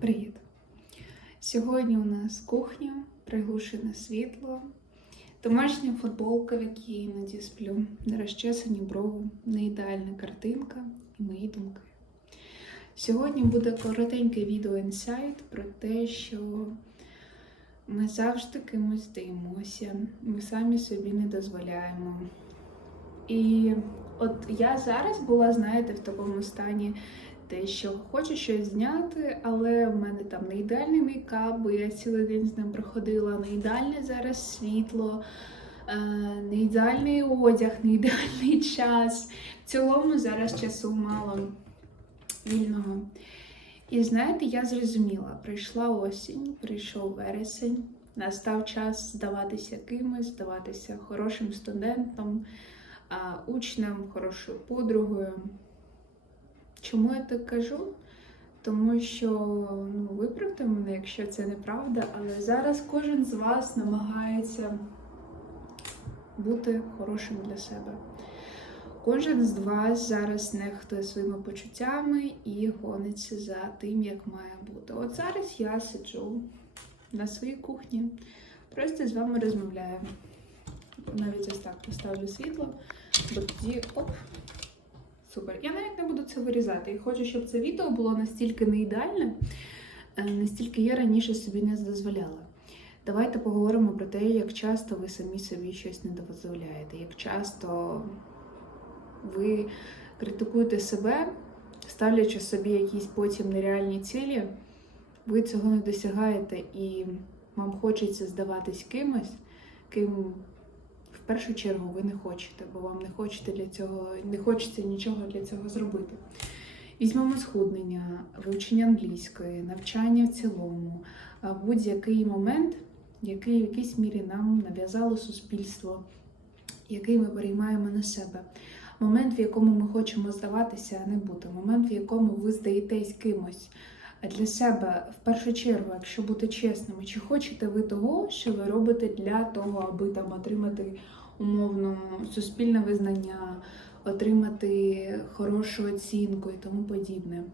Привіт! Сьогодні у нас кухня, приглушене світло, домашня футболка, в якій я іноді сплю, нерозчесані брови, не ідеальна картинка і мої думки. Сьогодні буде коротеньке відео інсайт про те, що ми завжди кимось здаємося, ми самі собі не дозволяємо. І от я зараз була, знаєте, в такому стані те, що хочу щось зняти, але в мене там не ідеальний мейкап, бо я цілий день з ним проходила, не ідеальне зараз світло, е, не ідеальний одяг, не ідеальний час. В цілому зараз часу мало вільного. І знаєте, я зрозуміла, прийшла осінь, прийшов вересень, настав час здаватися кимось, здаватися хорошим студентом, учнем, хорошою подругою. Чому я так кажу? Тому що, ну, виправте мене, якщо це неправда, але зараз кожен з вас намагається бути хорошим для себе. Кожен з вас зараз нехтує своїми почуттями і гониться за тим, як має бути. От зараз я сиджу на своїй кухні, просто з вами розмовляю. Навіть ось так поставлю світло, бо тоді оп, Супер. Я навіть не буду це вирізати. І хочу, щоб це відео було настільки не ідеальне, е, настільки я раніше собі не дозволяла. Давайте поговоримо про те, як часто ви самі собі щось не дозволяєте, як часто ви критикуєте себе, ставлячи собі якісь потім нереальні цілі, ви цього не досягаєте і вам хочеться здаватись кимось, ким першу чергу ви не хочете, бо вам не хочете для цього, не хочеться нічого для цього зробити. Візьмемо схуднення, вивчення англійської, навчання в цілому, будь-який момент, який в якійсь мірі нам нав'язало суспільство, який ми переймаємо на себе. Момент, в якому ми хочемо здаватися, а не бути, момент, в якому ви здаєтесь кимось. Для себе в першу чергу, якщо бути чесними, чи хочете ви того, що ви робите для того, аби там отримати умовно суспільне визнання, отримати хорошу оцінку і тому подібне.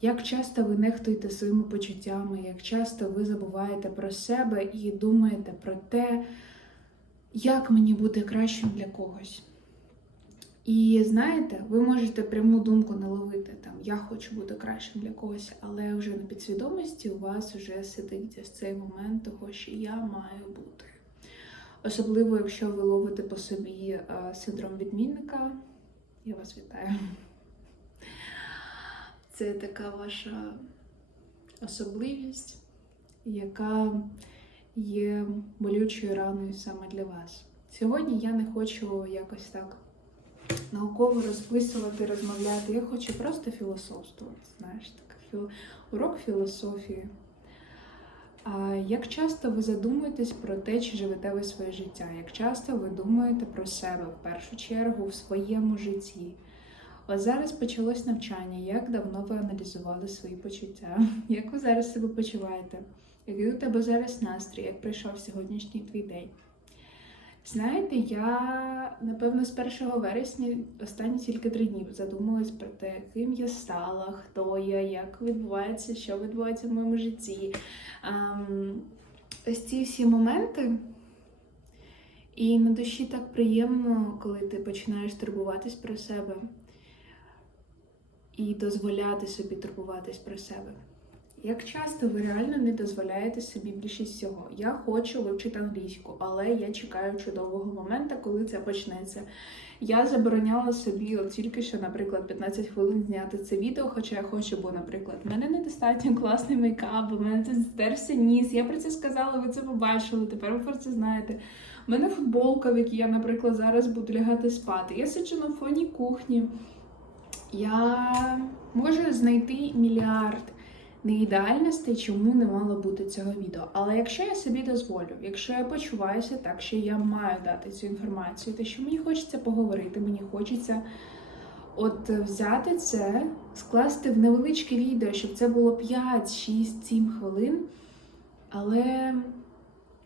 Як часто ви нехтуєте своїми почуттями, як часто ви забуваєте про себе і думаєте про те, як мені бути кращим для когось. І знаєте, ви можете пряму думку наловити там Я хочу бути кращим для когось, але вже на підсвідомості у вас вже сидить ось цей момент того, що я маю бути. Особливо, якщо ви ловите по собі е, синдром відмінника, я вас вітаю. Це така ваша особливість, яка є болючою раною саме для вас. Сьогодні я не хочу якось так науково розписувати, розмовляти. Я хочу просто філософствувати. Знаєш, так, урок філософії. Як часто ви задумуєтесь про те, чи живете ви своє життя? Як часто ви думаєте про себе в першу чергу в своєму житті? Ось зараз почалось навчання. Як давно ви аналізували свої почуття? Як ви зараз себе почуваєте? Який у тебе зараз настрій? Як пройшов сьогоднішній твій день? Знаєте, я напевно з 1 вересня останні тільки три дні задумалась про те, ким я стала, хто я, як відбувається, що відбувається в моєму житті. Ем, ось ці всі моменти. І на душі так приємно, коли ти починаєш турбуватись про себе і дозволяти собі турбуватись про себе. Як часто ви реально не дозволяєте собі більшість всього? Я хочу вивчити англійську, але я чекаю чудового моменту, коли це почнеться. Я забороняла собі от тільки що, наприклад, 15 хвилин зняти це відео, хоча я хочу, бо, наприклад, в мене недостатньо класний мейкап, у мене тут здерся ніс. Я про це сказала, ви це побачили, тепер ви про це знаєте. У мене футболка, в якій я, наприклад, зараз буду лягати спати. Я сиджу на фоні кухні. Я можу знайти мільярд неідеальностей, чому не мало бути цього відео. Але якщо я собі дозволю, якщо я почуваюся так, що я маю дати цю інформацію, то що мені хочеться поговорити, мені хочеться от взяти це, скласти в невеличке відео, щоб це було 5, 6, 7 хвилин. Але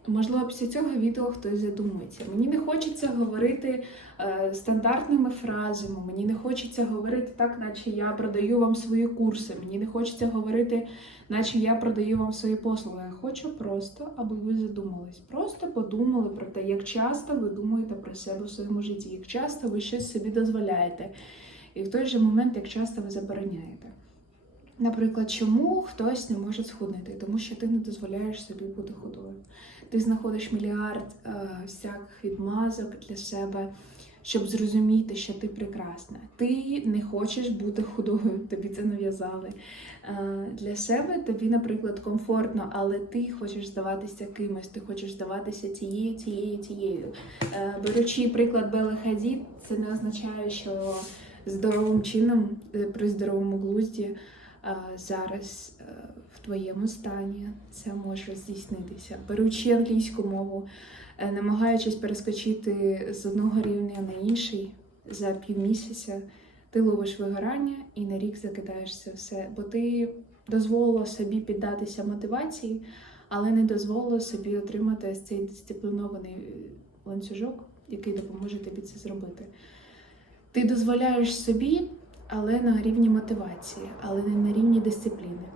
Можливо, після цього відео хтось задумається. Мені не хочеться говорити е, стандартними фразами, мені не хочеться говорити так, наче я продаю вам свої курси. Мені не хочеться говорити, наче я продаю вам свої послуги. Я хочу просто, аби ви задумались. Просто подумали про те, як часто ви думаєте про себе в своєму житті, як часто ви щось собі дозволяєте, і в той же момент, як часто ви забороняєте. Наприклад, чому хтось не може схуднути? Тому що ти не дозволяєш собі бути худою. Ти знаходиш мільярд е, всяких відмазок для себе, щоб зрозуміти, що ти прекрасна. Ти не хочеш бути худою, тобі це нав'язали. Е, для себе тобі, наприклад, комфортно, але ти хочеш здаватися кимось, ти хочеш здаватися тією, тією, тією. Е, беручи приклад Бели Хадід, це не означає, що здоровим чином, е, при здоровому глузді зараз е, в твоєму стані це може здійснитися. Беручи англійську мову, е, намагаючись перескочити з одного рівня на інший за півмісяця, ти ловиш вигорання і на рік закидаєшся все, бо ти дозволила собі піддатися мотивації, але не дозволила собі отримати цей дисциплінований ланцюжок, який допоможе тобі це зробити. Ти дозволяєш собі, але на рівні мотивації, але не на рівні дисципліни.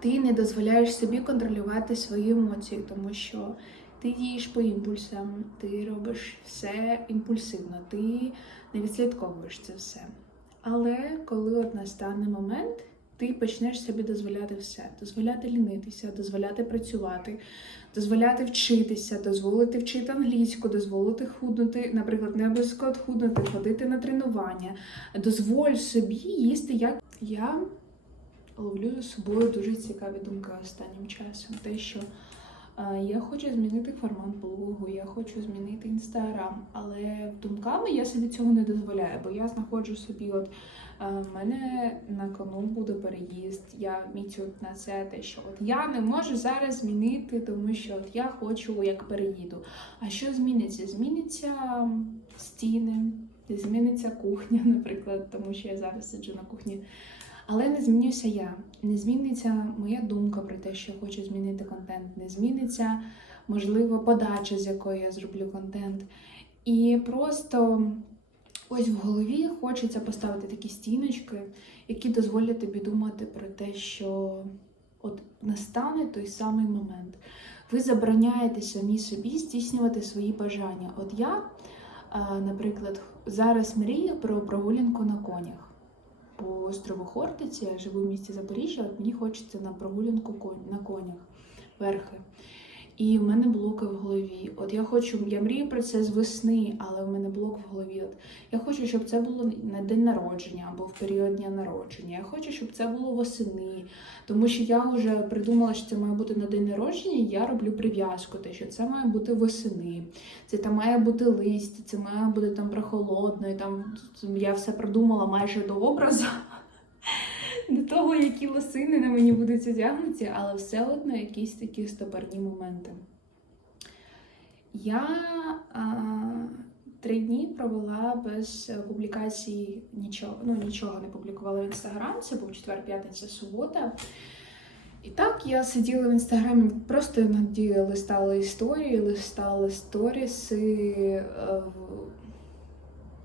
Ти не дозволяєш собі контролювати свої емоції, тому що ти дієш по імпульсам, ти робиш все імпульсивно, ти не відслідковуєш це все. Але коли от настане момент, ти почнеш собі дозволяти все, дозволяти лінитися, дозволяти працювати, дозволяти вчитися, дозволити вчити англійську, дозволити худнути, наприклад, не обов'язково худнути, ходити на тренування. Дозволь собі їсти як я ловлю за собою дуже цікаві думки останнім часом. Те, що я хочу змінити формат блогу, я хочу змінити інстаграм, але думками я собі цього не дозволяю, бо я знаходжу собі, от е, в мене на кону буде переїзд. Я мітю на це те, що от я не можу зараз змінити, тому що от я хочу, як переїду. А що зміниться? Зміняться стіни, зміниться кухня, наприклад, тому що я зараз сиджу на кухні. Але не змінюся я, не зміниться моя думка про те, що я хочу змінити контент, не зміниться, можливо, подача, з якої я зроблю контент. І просто ось в голові хочеться поставити такі стіночки, які дозволять тобі думати про те, що от настане той самий момент. Ви забороняєте самі собі здійснювати свої бажання. От я, наприклад, зараз мрію про прогулянку на конях по острову Хортиці, я живу в місті Запоріжжя, от мені хочеться на прогулянку на конях верхи. І в мене блоки в голові. От я хочу, я мрію про це з весни, але в мене блок в голові. От я хочу, щоб це було на день народження або в період дня народження. Я хочу, щоб це було восени. Тому що я вже придумала, що це має бути на день народження, і я роблю прив'язку, те, що це має бути восени. Це там має бути листя, це має бути там прохолодно, і там я все придумала майже до образу. До того, які лосини на мені будуть одягнуті, але все одно якісь такі стопорні моменти. Я а, три дні провела без е, публікації нічого, ну нічого не публікувала в інстаграм. Це був четвер, п'ятниця, субота. І так я сиділа в інстаграмі, просто іноді листала історії, листала сторіси.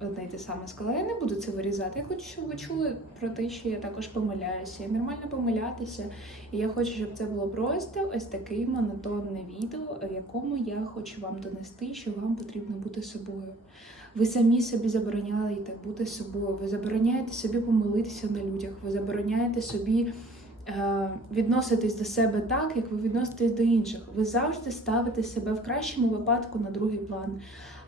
Одне й те саме сказала, я не буду це вирізати. Я хочу, щоб ви чули про те, що я також помиляюся. І нормально помилятися. І я хочу, щоб це було просто ось таке монотонне відео, в якому я хочу вам донести, що вам потрібно бути собою. Ви самі собі забороняєте бути собою, ви забороняєте собі помилитися на людях, ви забороняєте собі е, відноситись до себе так, як ви відноситесь до інших. Ви завжди ставите себе в кращому випадку на другий план.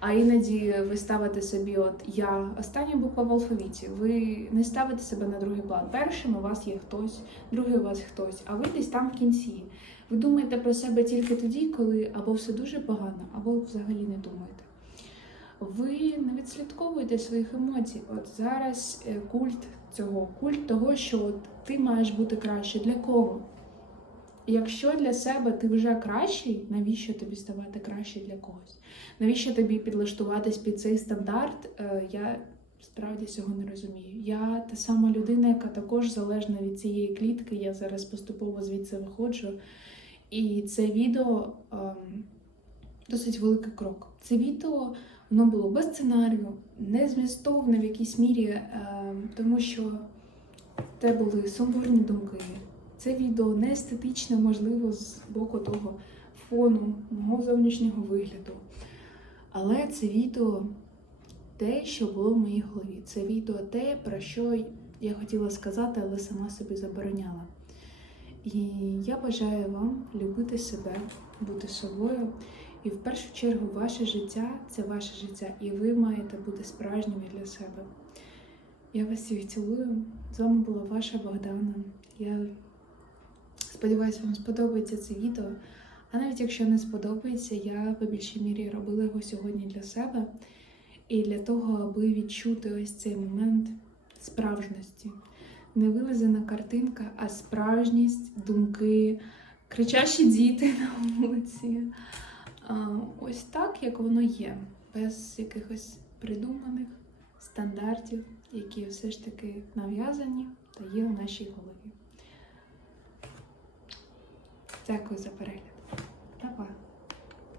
А іноді ви ставите собі, от я остання буква в алфавіті. Ви не ставите себе на другий план. Першим у вас є хтось, другий у вас хтось, а ви десь там в кінці. Ви думаєте про себе тільки тоді, коли або все дуже погано, або взагалі не думаєте. Ви не відслідковуєте своїх емоцій. От зараз е, культ цього, культ того, що от ти маєш бути краще. Для кого? Якщо для себе ти вже кращий, навіщо тобі ставати краще для когось? Навіщо тобі підлаштуватись під цей стандарт? Е, Я справді цього не розумію. Я та сама людина, яка також залежна від цієї клітки. Я зараз поступово звідси виходжу. І це відео ем, досить великий крок. Це відео воно було без сценарію, не змістовне в якійсь мірі, ем, тому що це були сумбурні думки. Це відео не естетичне, можливо, з боку того фону, мого зовнішнього вигляду. Але це відео те, що було в моїй голові. Це відео те, про що я хотіла сказати, але сама собі забороняла. І я бажаю вам любити себе, бути собою. І в першу чергу ваше життя це ваше життя, і ви маєте бути справжніми для себе. Я вас всіх цілую. З вами була ваша Богдана. Я сподіваюся, вам сподобається це відео. А навіть якщо не сподобається, я по більшій мірі робила його сьогодні для себе і для того, аби відчути ось цей момент справжності. Не вилизана картинка, а справжність, думки, кричащі діти на вулиці. Ось так, як воно є, без якихось придуманих стандартів, які все ж таки нав'язані та є у нашій голові. Дякую за перегляд. Па-па!